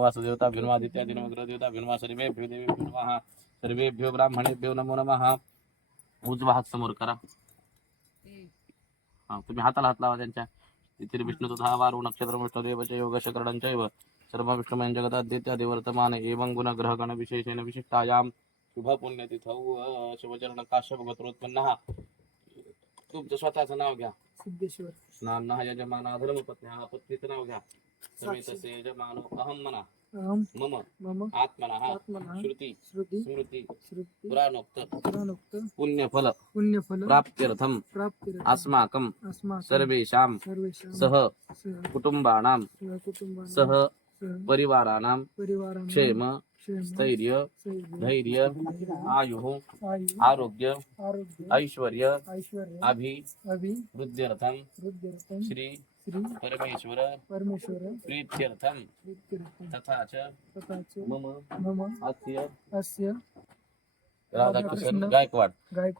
वासुदेवता भिर्मा आदित्य दिनवग्रदेवता भिर्मा सर्वेभ्यो देवेभ्यो नमः। सर्वेभ्यो ब्राह्मणेभ्यो नमो नमः। उजवा हात समोर करा। हा तुम्ही हाताला हात लावा त्यांच्या. तिथे विष्णू तथा वारो नक्षत्र विष्णुदेव च योग शकरणंचैव सर्व विष्णुमयं देवर्तमान एवं गुणग्रह गण विशेषेण विशिष्टायां। शुभ पुण्यतिथौ शुभचरण काश्यप गोत्रोत्पन्नः तुमचं स्वतःचं नाव घ्या. सिद्धेश्वर. स्नान यजमाना धर्मपत्नी हा पत्नीचं नाव घ्या. मना अहम मम. मम. आत्मनः आत्मनः श्रुती. श्रुती. स्मृती. श्रुती पुराणोक्त. पुराणोक्त. पुण्यफल. पुण्यफल. प्राप्त्यर्थम्. प्राप्ती अस्माकं. अस्माकं. सर्वेषां. सर्वेषां. सह. सह. कुटुंबानां कुटुंबानां सह. सह. परिवाराणां. क्षेम. स्थैर्य धैर्य आयुः आरोग्य ऐश्वर्य अभि अभि वृद्ध्यर्थं वृद्ध्यर्थं श्री परमेश्वर परमेश्वर प्रीत्यर्थं प्रीत्यर्थं तथा च मम मम अस्य अस्य राधाकृष्ण गायकवाड.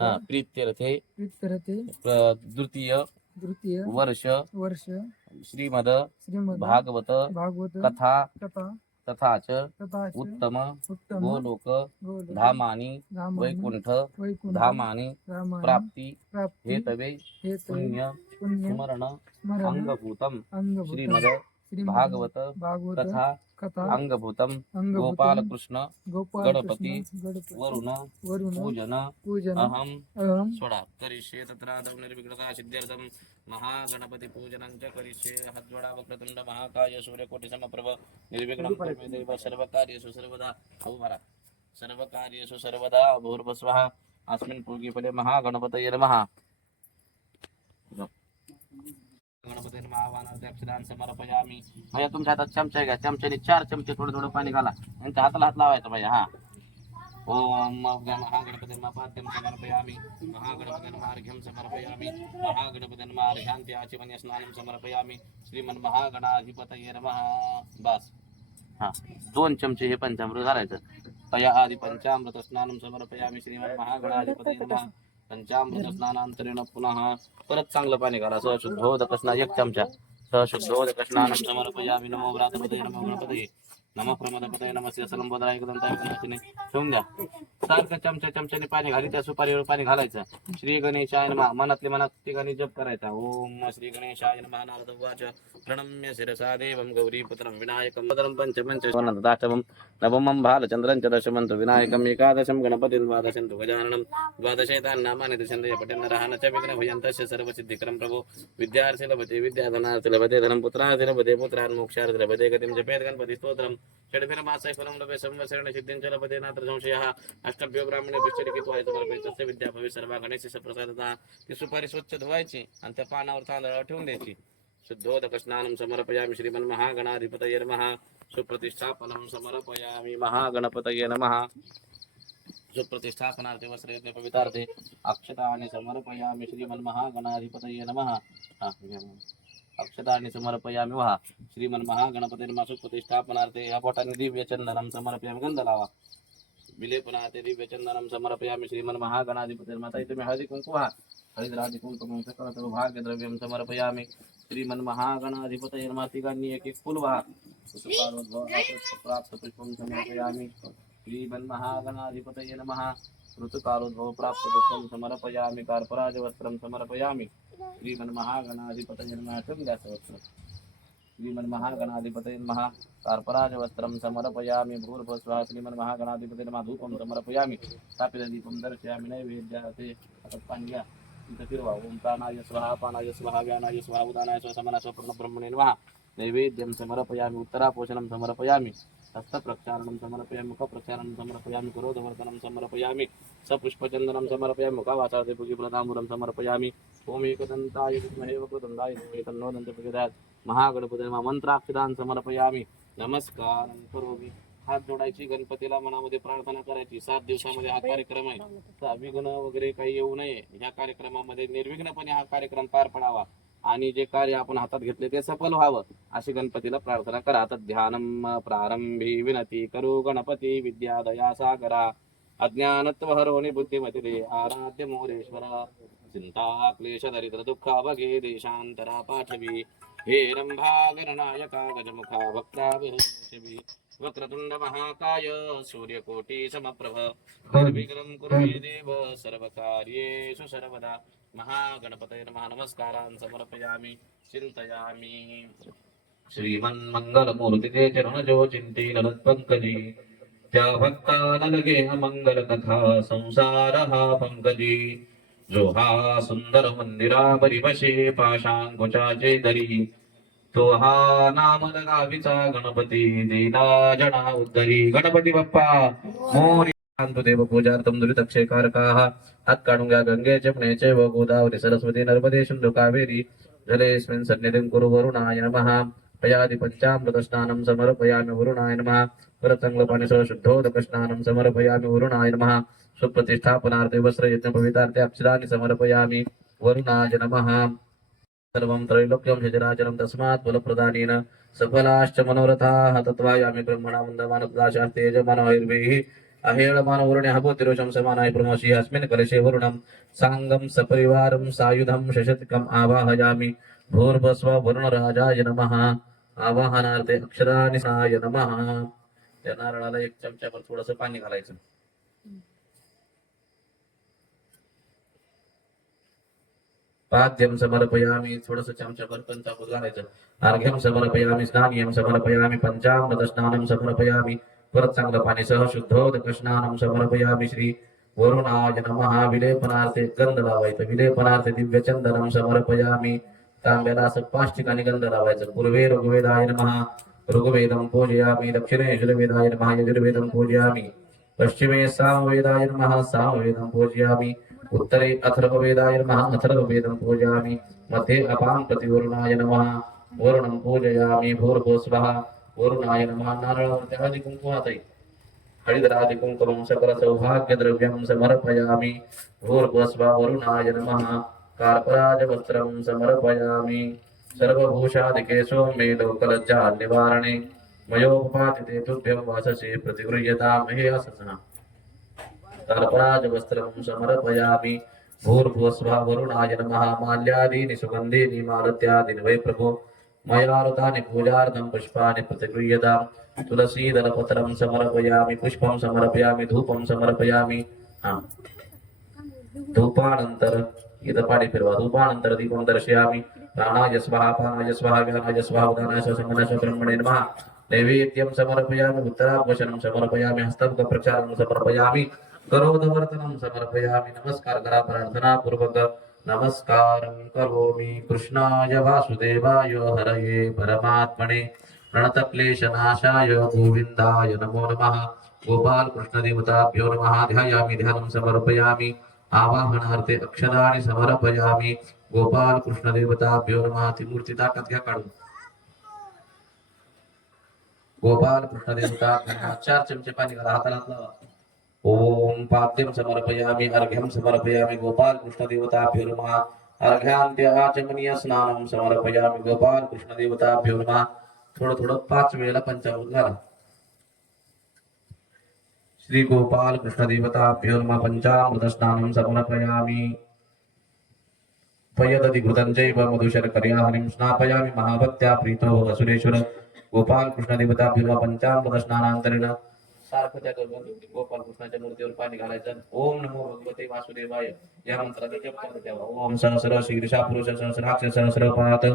हा प्रीत्यर्थे प्रीत्यर्थे प्र- द्वितीय तृतीय वर्ष वर्ष श्रीमद श्रीमद भागवत भागवत कथा कथा तथा उत्तम उत्तम गोलोक गोलोक धामानि धामानि वैकुंठ वैकुंठ धामानि प्राप्ती प्राप्ती हेतवे पुण्य पुण्य स्मरण स्मरण अंगभूतम अंगभूत श्रीमद श्रीमद भागवत कथा कथा अंगभूतम अंगभूत गोपालकृष्ण गोपाल गणपती, कृष्ण, गणपती वरुण वरुण पूजन पूजन अहम अहम। सोडा करिष्ये तत्रादौ निर्विघ्नता सिद्ध्यर्थं महागणपती पूजनं च करिष्ये हद्वडा वक्रतुंड महाकाय सूर्यकोटि समप्रभ निर्विघ्नं कुरु देव सर्वकार्येषु सर्वदा महाराज सर्वकार्येषु सर्वदा भूर्भस्वः अस्मिन् पूगीफले महागणपतये नमः। भैया म्हणजे तुमच्या हातात चमचा घ्या चमच्याने चार चमचे थोडं थोडं पाणी घाला. यांच्या हाताला हात लावायचा भैया हा. ओम महागणपती पाद्यम समर्पयामी मार्घ्यम आचमन्य स्नानं श्रीमन महागणाधिपतये नमः. बस. हा. दोन चमचे हे पंचामृत घालायचं. तया आधी पंचामृत स्नानं समर्पयामि. श्रीमन महागणाधिपतये नमः. पंचामृत स्नानांतरेण पुनः परत चांगलं पाणी घाला सहशुद्धोदक स्नान एक चमचा सहशुद्धोदक स्नानं समर्पयामी नमो व्रातपतये नमो गणपतये नमः प्रमदपतये नमस्य सलंबोदराय दंताय ठेवून द्या. सारखं चमचा चमच्याने पाणी घाली त्या सुपारीवर पाणी घालायचं. श्री गणेशाय महा मनातले मनात ठिकाणी जप करायचा. ओम श्री गणेशाय नमः. नारद वाच प्रणम्य शिरसा गौरी गौरीपुत्रं विनायकं. मदरं पञ्चपञ्चवनदाष्टमं नवमं भालचन्द्रं च दशमन्तु विनायकम् एकादशं गणपतिं द्वादशं तु गजाननं द्वादशैतान् नामानि दशन्दय पठन्नरः न च विघ्नभयन्तस्य सर्वसिद्धिकरं प्रभो. विद्यार्थी लभते विद्याधनार्थी लभते धनं पुत्रार्थी लभते पुत्रान् मोक्षार्थी लभते गतिं जपेत् गणपति स्तोत्रम्. षड्भिरमासै फलं लभे संवत्सरेण सिद्धिं च लभते नात्र संशयः अष्टभ्यो ब्राह्मणे पृष्ठलिखितो आहे समर्पित तस्य विद्या भवे सर्व गणेश प्रसादता सुपारी स्वच्छ धुवायची आणि त्या पानावर तांदळावर ठेवून द्यायची। शुद्धोदक स्नानं समर्पयामि श्रीमन् महागणाधिपतये नमः। सुप्रतिष्ठापनं समर्पयामि महागणपतये नमः। सुप्रतिष्ठापनार्थे वस्त्रयज्ञ पवितार्थे अक्षतानि समर्पयामि श्रीमन् महागणाधिपतये नमः। हा, घ्या मग. अक्षतानि समर्पयामि। वहा श्रीमन् महागणपते नमः। सुप्रतिष्ठापनार्थे या बोटाने दिव्य चंदनं समर्पयामि। गंध लावा विलेपनार्थे दिव्य चंदनं समर्पयामि। श्रीमन् महागणाधिपते नमः। ताई तुम्ही हळदी कुंकू व्हा हळदराजी सकल सर्व भाग्यद्रव्यं समर्पयामि। श्रीमन् महागणाधिपतये नमः। तिघांनी एक एक फुल प्राप्त पुष्पं समर्पयामि। श्रीमन् महागणाधिपतये नमः। ऋतुकालोद्भव प्राप्त पुष्पं समर्पयामि। कार्पराजवस्त्रं समर्पयामि। श्रीमन् महागणाधिपतये नमः वस्त्रं श्रीमन् महागणाधिपतये नमः कार्पराजवस्त्रं समर्पयामि श्रीमन् महागणाधिपतये नमः धूपं समर्पयामि स्थापितदीपं दर्शयामि पाणी घ्या तिथं ओम प्राणाय स्वाहा, पानाय स्वाहा, व्यानाय स्वाहा, उदानाय स्वाहा, समानाय स्वाहा पूर्णब्रह्मणे नमः। नैवेद्यं समर्पयामि, उत्तरापोषणं समर्पयामि समर्पयामि समर्पयामि समर्पयामि, सपुष्पचन्दनं समर्पयामि समर्पयामि ओम एकदन्ताय विद्महे वक्रतुण्डाय धीमहि तन्नो दन्ति महागणपती नमः मंत्राक्षदान समर्पयामि। नमस्कारं करोमि। हात जोडायची गणपतीला मनामध्ये प्रार्थना करायची. सात दिवसामध्ये हा कार्यक्रम आहे. तर विघ्न वगैरे काही येऊ नये. या कार्यक्रमामध्ये निर्विघ्नपणे हा कार्यक्रम पार पडावा. आणि जे कार्य आपण हातात घेतले ते सफल व्हावं अशी गणपतीला प्रार्थना करा. आता ध्यानम प्रारंभी विनती करू गणपती विद्या दया सागरा. अज्ञानत्व हरवणी बुद्धिमती आराध्य मोरेश्वरा. चिंता क्लेश दरिद्र दुःख भगे देशांतरा पाठवी हे रंभागरनायका गजमुखा महाकाय सूर्यकोटि समप्रभ निर्विघ्नं कुरु देव, सर्वकार्येषु सर्वदा। महागणपतये नमः। नमस्कारान् समर्पयामि, चिन्तयामि। श्रीमन्मंगलमूर्ती ते चरणजो चिंती पंकजी त्या भक्ताला लगे मंगल कथा संसार हा जोहा सुंदर मंदिरा परिवशे पाशांकुचाचे दरी तो हा नाम लगावीचा गणपती देना जना उद्धरी गणपती बाप्पा मोरी देव पूजार्थम दुरितक्षेकारकाः हात काढून घ्या गंगे जमुनेचे व गोदावरी सरस्वती नर्मदे सिंधु कावेरी। जलेस्मिन् सन्निधिं कुरु वरुणाय नमः। पयादि पञ्चामृत स्नानं समर्पयामि वरुणाय नमः। परसङ्गपाणिसह शुद्धोदक समर्पयामि वरुणाय नमः। सुप्रतिष्ठापनार्थे वस्त्रयज्ञ भवितार्थे अक्षराणि समर्पयामि वरुणाय नमः। सर्वं त्रैलोक्यं सचराचरं तस्मात् बलप्रदानेन सफलाश्च मनोरथाः तत्त्वायामि ब्रह्मणा वन्दमानदाशास्ते यजमानैर्वैः अहेळमानवरुण्यः भूतिरोषं समानाय प्रमोषि अस्मिन् कलशे वरुणं साङ्गं सपरिवारं सायुधं शशतिकम् आवाहयामि। भूर्भस्व वरुणराजाय नमः। आवाहनार्थे अक्षराणि साय नमः। त्या नारळाला एक पण थोडस पाणी घालायचं। पाद्यं समर्पयामि थोडस चमच्याभर पंचाभूत घालायचं. अर्घ्यं समर्पयामि स्नान्यं समर्पयामि पंचामृत स्नानं समर्पयामि. परत चांगलं पाणी सह शुद्धोदक स्नानं समर्पयामि श्री वरुणाय नमः. विलेपनार्थे गंध लावायचं. विलेपनार्थे दिव्यचंदनं समर्पयामि. तांब्याला असं पाच ठिकाणी गंध लावायचं. पूर्वे ऋग्वेदाय नमः. ऋग्वेदं पूजयामि. दक्षिणे यजुर्वेदाय नमः. यजुर्वेदम पूजयामि. पश्चिमे सामवेदाय नमः. सामवेदम पूजयामि. उत्तरे अथर्ववेदाय नमः, अथर्ववेदं पूजयामि। मध्ये अपां प्रतिवरुणाय नमः। वरुणं पूजयामि भूर्भुवस्वः वरुणाय नमः। नारळावरती हळदी कुंकू हाताई हळिदरादि कुंकुमं सकल सौभाग्यद्रव्यं समर्पयामि। भूर्भुवस्व वरुणाय नमः। कार्पराजवस्त्रं समर्पयामि। सर्वभूषादिके सौम्ये लोकलज्जा निवारणे मयोपपातिते तुभ्यं वाससे प्रतिगृह्यतां हे अससः कार्पराजवस्त्रं समर्पयामि। भूर्भुवस्वः वरुणाय नमः। माल्यादीनि सुगन्धीनि मालत्यादीनि वै प्रभो। मयारुतानि पूजार्थं पुष्पाणि प्रतिगृह्यतां तुलसीदलपत्रं समर्पयामि। पुष्पं समर्पयामि। धूपं समर्पयामि। हा धूपानंतर इथं पाणी फिरवा धूपानंतर दीपं दर्शयामि। प्राणाय स्वाहा, पानाय स्वाहा, व्यानाय स्वाहा, उदानाय स्वाहा ब्रह्मणे नमः। नैवेद्यं समर्पयामि। उत्तराभूषणं समर्पयामि। हस्तमुखप्रचारं समर्पयामि। करोदवर्तनं समर्पयामि। नमस्कार करा प्रार्थना पूर्वक। नमस्कारं करोमि। कृष्णाय वासुदेवाय हरये परमात्मने। प्रणतक्लेशनाशाय गोविन्दाय नमो नमः। गोपाल कृष्णदेवताभ्यो नमः। ध्यायामि, ध्यानं समर्पयामि। आवाहनार्थे अक्षराणि समर्पयामि। गोपाल कृष्णदेवताभ्यो नमः। ती मूर्ती ताटात घ्या काढून। गोपाल कृष्णदेवता चार चमचे पाणी घाला, हाताला ओम पाद्यम समर्पयामि, अर्घ्यं समर्पयामि गोपाल कृष्णदेवताभ्यो नमः। अर्घ्यान्त्य आचमनीय स्नानं समर्पयामि गोपाल कृष्णदेवताभ्यो नमः। थोडं थोडं पाच वेळेला पंचामृत घाला श्री गोपाल कृष्णदेवताभ्यो नमः। पञ्चामृत स्नानं समर्पयामि पयदधिघृतं चैव मधुशर्कर्याहनिं स्नापयामि महाभक्त्या प्रीतो भव सुरेश्वर। गोपाल कृष्णदेवताभ्यो नमः। पञ्चामृत स्नानान्तरेण सारखं त्या गोपाल कृष्णाच्या मूर्तीवर पाणी घालायचं ओम नमो भगवते वासुदेवाय. या मंत्राचा जप करत ओम सहस्र शीर्षा पुरुष सहस्राक्ष सहस्र पात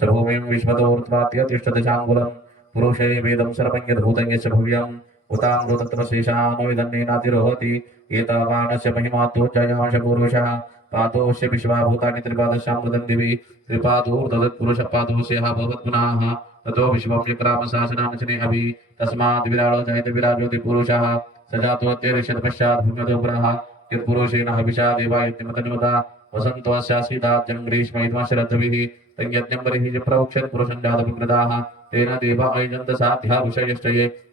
सर्वमेव विश्वतोर्त्वात्य तिष्ठते चांगुलम. पुरुषे वेदं सर्वं यद्भूतं यस्य भव्यम्. उतामृतत्र शेषामविदन्नेनातिरोहति एतावानस्य महिमातोच्चयांश पुरुषः पादोस्य विश्वाभूतानि त्रिपादशामृतं दिवि. त्रिपादोर्दत्पुरुषपादोस्यः भवत्पुनाः ततो विश्वं विक्रामशासनानचने अभि तस्माद् विराळो जयति विराजोति पुरुषः स जातोऽत्यरिष्यत् पश्चात् भूम्यतो पुरः यत्पुरुषेण हविषा देवा यज्ञमतन्वता वसन्तो अस्यासीदाज्यं ग्रीष्म इत्वा शरद्भिः तज्ञज्ञं प्रवक्षत् पुरुषं जातविकृताः तेन अयजन्त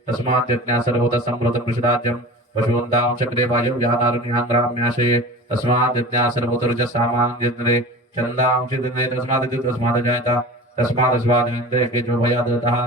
तस्मात् यज्ञा सर्वतः पशुवन्तां चक्रे तस्मात् यज्ञा छन्दांशिदिने तस्मात् तस्मात् जायता तस्मात् स्वादयन्ते केचो भयादतः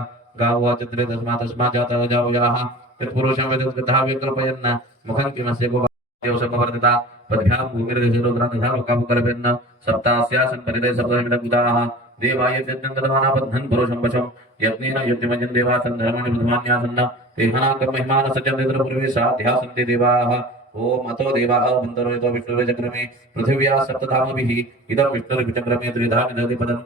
गावो चित्रे तस्मात् तस्मात् जातः जावयाः यत्पुरुषं वेदगतः विकल्पयन् मुखं किमस्य गोपादेव समवर्तिता पद्भ्यां भूमिर्देशरुद्रान्धः लोकामुकरभिन्न सप्तास्यासन् परिते सप्तमिदं गुदाः देवाय यज्ञन्दनमानाबद्धन् पुरुषं वशं। यज्ञेन यज्ञमजन् देवासन् धर्माणि प्रथमान्यासन्न तेहानाकं महिमान सज्जनेत्र पूर्वे साध्यासन्ते देवाः। ॐ अतो देवा बन्धरोतो विष्णुवे चक्रमे। पृथिव्या सप्तधामभिः। इदं विष्णुर्विचक्रमे त्रिधा विदधिपदं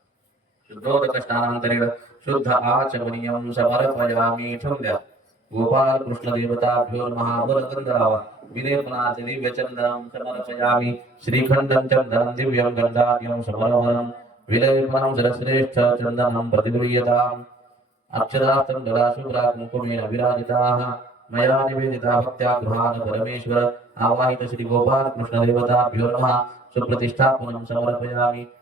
शुद्धोदकस्नानान्तरेण शुद्ध आचमनीयं समर्पयामि ठेवून द्या गोपाल कृष्ण देवताभ्यो नमः। वरदन्दराव विनिर्मणाति दिव्यचन्दनं समर्पयामि। श्रीखण्डं चन्दनं दिव्यं गन्धाद्यं समर्पणं। विलेपनं सरश्रेष्ठ चन्दनं प्रतिगृह्यताम्। अक्षरार्थं गदाशुभ्रा कुङ्कुमेन विराजिताः। मया निवेदिता भक्त्या गृहान् परमेश्वर। आवाहित श्री गोपाल कृष्ण देवताभ्यो नमः। सुप्रतिष्ठापनं समर्पयामि।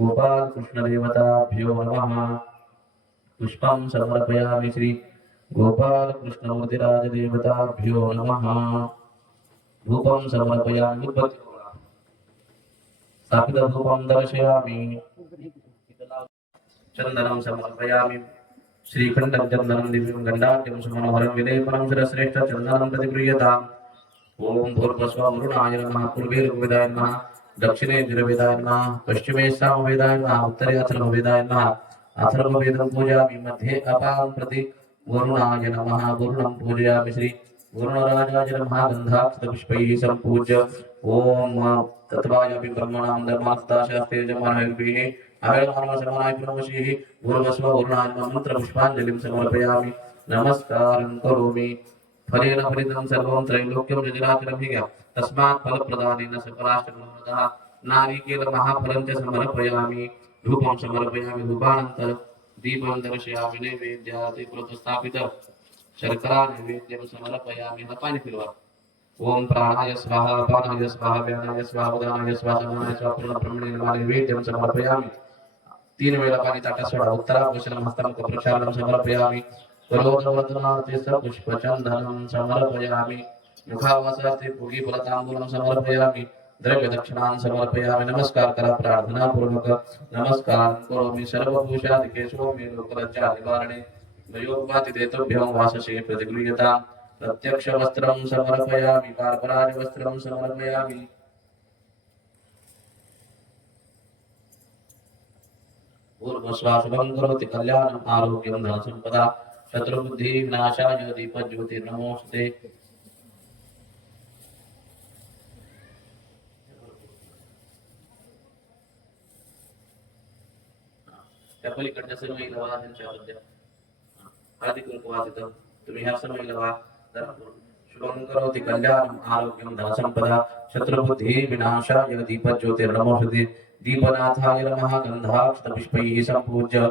गोपाल कृष्णदेवताभ्यो नमः। पुष्पं समर्पयामि श्री गोपाल कृष्णमूर्तिराजदेवताभ्यो नमः। धूपं समर्पयामि उद्बत्ति स्थापितधूपं दर्शयामि। चन्दनं समर्पयामि। श्रीखण्डं चन्दनं दिव्यं गण्डाट्यं सुमनोहरं विलेपनं शिरश्रेष्ठ चन्दनं प्रतिगृह्यताम् ॐ भूर्भस्वमृणाय नमः। पूर्वे ऋग्वेदाय नमः। दक्षिणे गिरवेदाय नमः पश्चिमे सामवेदाय नमः उत्तरे अथर्ववेदाय नमः अथर्ववेदं पूजयामि, मध्ये अपां प्रति वरुणाय नमः, वरुणं पूजयामि श्री वरुणराजाय नमः, गन्धाक्षतपुष्पैः सम्पूज्य। ॐ तत्त्वायपि ब्रह्मणां धर्मास्ताशास्त्रे जमानहैर्भिः अहैर्मानवशमानाय प्रणवशीः पूर्वस्व वरुणाय नमः, मन्त्रपुष्पाञ्जलिं समर्पयामि। नमस्कारं करोमि। फलेन सर्वं त्रैलोक्यं तस्मात् फलप्रदानेन च समर्पयामि। धूपं समर्पयामि दीपं दर्शयामि, नैवेद्यादि शर्करा नैवेद्यं समर्पयामि ओम प्राणाय स्वाहा अपानाय स्वाहा व्यानाय स्वाहा, उदानाय स्वाहा, समानाय स्वाहा नमः नैवेद्यं समर्पयामि। तीन ताटा सोडा प्रक्षालनं समर्पयामि। स्वरोदवर्धनार्थे पुष्पचन्दनं समर्पयामि। मुखावसार्थे पूगीफलताम्बूलं समर्पयामि। द्रव्यदक्षिणान् समर्पयामि। नमस्कार करा प्रार्थना करोमि सर्वभूषादिकेशो मे लोकलज्जा निवारणे वाससे प्रतिगृह्यतां। प्रत्यक्षवस्त्रं समर्पयामि। कार्पराजवस्त्रं समर्पयामि। पूर्वश्वासुभं करोति कल्याणम्, आरोग्यं, धनसम्पदा। शत्रुबुद्धिः विनाशाय दीपज्योतिर्नमोऽस्ते त्या पलीकडच्या सर्व महिला त्यांच्याबद्दल आदि कुंकुवादितं तुम्ही ह्या सर्व महिला जरा शुभं करोति। कल्याणम् आरोग्यं धनसम्पदा। शत्रुबुद्धिः विनाशाय दीपज्योतिर्नमोऽस्ते दीपनाथाय नमः। गन्धाक्षतपुष्पैः सम्पूज्य।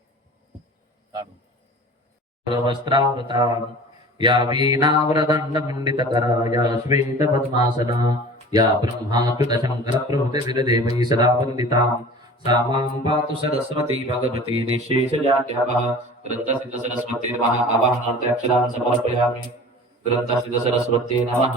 वीणावरदण्डमण्डितकरा या श्वेतपद्मासना या ब्रह्माच्युतशङ्करप्रभृतिभिर्देवैः सदा वन्दितां। सा माँ पातु सरस्वती भगवती निःशेषजाड्यावः ग्रन्थसिद्ध सरस्वती नमः आवाहनार्थाक्षरान् समर्पयामि। ग्रन्थसिद्ध सरस्वती नमः।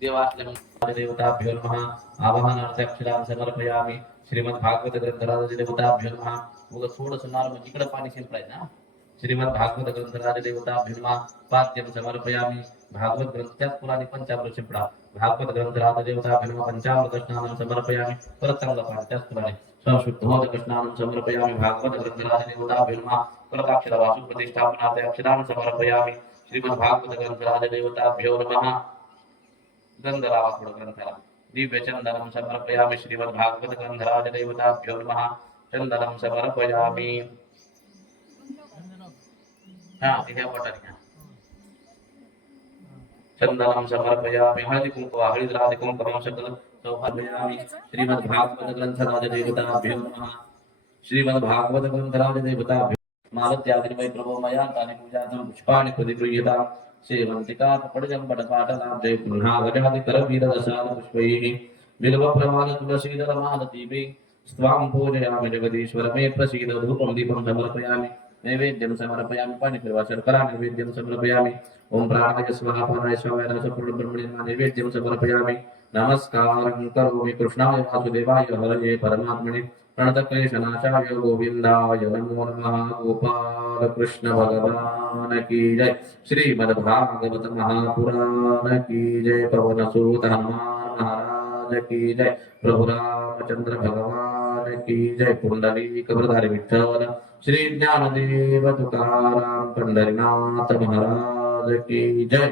देवा असल्यामुळे देवताभ्यो नमः आवाहनार्थक्षरां समर्पयामि। श्रीमद् भागवत ग्रंथराज देवताभ्यो नमः। उगा थोडंसं नॉर्मल इकडे पाणी शिंपडायचं हा श्रीमद् भागवत ग्रंथराज देवताभ्यो नमः। पाद्यं समर्पयामि भागवत ग्रंथ त्याच पुराणी भागवत ग्रंथराज देवताभ्यो नमः पंचामृत स्नानं समर्पयामि परत चांगलं भागवत ग्रंथराज परताक्षर वासु दिव्य चंदनं समर्पयामि श्रीमद् भागवत ग्रंथराज देवताभ्यो नमः। चंदनं समर्पयामि। चंदनं समर्पयामि हळदी कुंकू हळदी राधे कुंकुमं सकल सौभाग्यामि श्रीमद् भागवत ग्रंथराज देवताभ्यो नमः। श्रीमद् भागवत ग्रंथराज देवताभ्यो मालत्यादिवै प्रभो मया तानि पूजातं पुष्पाणि प्रतिगृह्यतां सेवन्तिका पडजं पडपाटलाब्धे पुनः गजादि करवीरदशाल पुष्पैः बिल्वप्रमाण तुलसीदल मालतीपे स्वां पूजयामि जगदीश्वर मे प्रसीद धूपं दीपं समर्पयामि नैवेद्यं समर्पयामि पाणि फिरवा शर्करा नैवेद्यं समर्पयामि ॐ प्राणाय स्वाहा प्राणाय स्वाहाय रसपूर्ण ब्रह्मणे नैवेद्यं समर्पयामि नमस्कारं करोमि कृष्णाय वासुदेवाय हरये परमात्मने प्रणतक्लेशनाशाय गोविन्दाय नमो नमः गोपाल कृष्ण भगवान की जय श्रीमद्भागवत महापुराण की जय पवन सूत हनुमान महाराज की जय प्रभु रामचंद्र भगवान की जय पुंडली कबरधारी विठ्ठल श्री ज्ञानदेव तुकाराम पंढरीनाथ महाराज की जय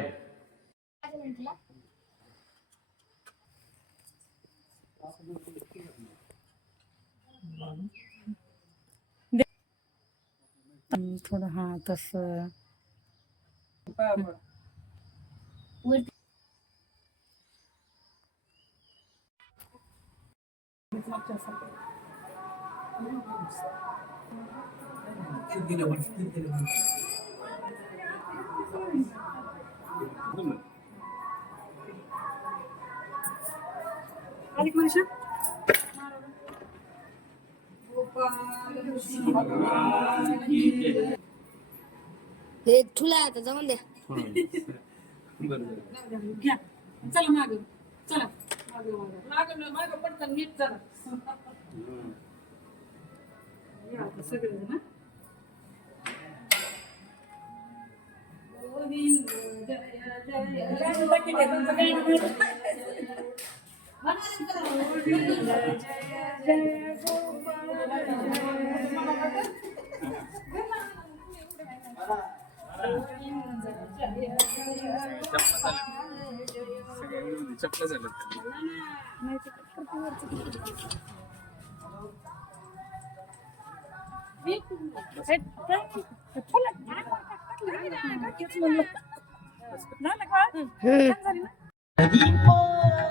थोडं हा तसं. अधिक मनुष्य हे ठुला आता जाऊन द्या. घ्या. चला माग. चला. माग माग. पडतं नीट चला. सगळेजण, गोविंद जय जय. गाणं बाकी आहे, तुमचं गाणं म्हणा. गोविंद जय जय गोपाल चपला झालं स्वागत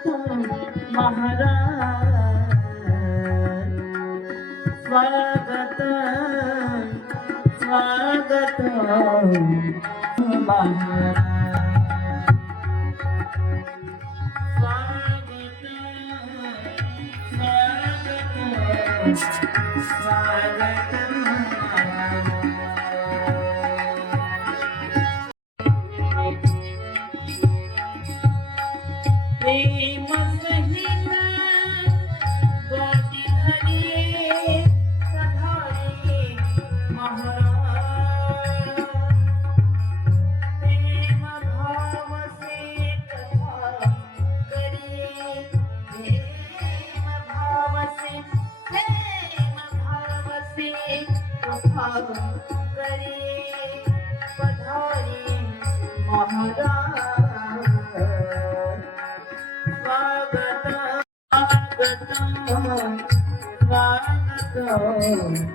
महाराज स्वागत स्वागत महाराज Oh.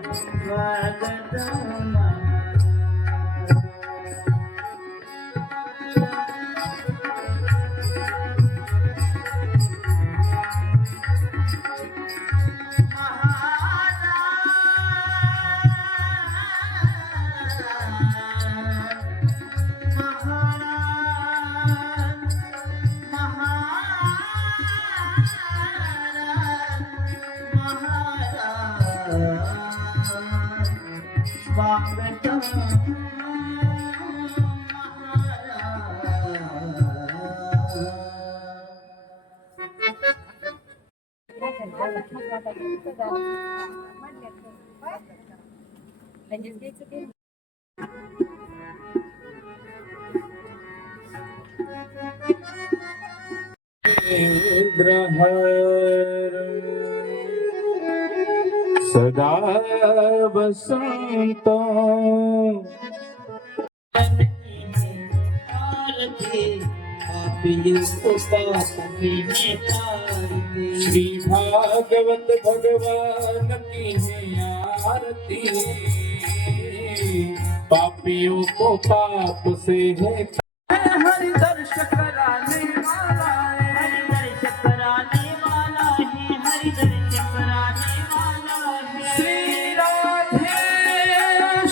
सदा वसंत। श्री भागवत भगवान की आरती। पापियों को पाप से है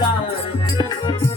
आरती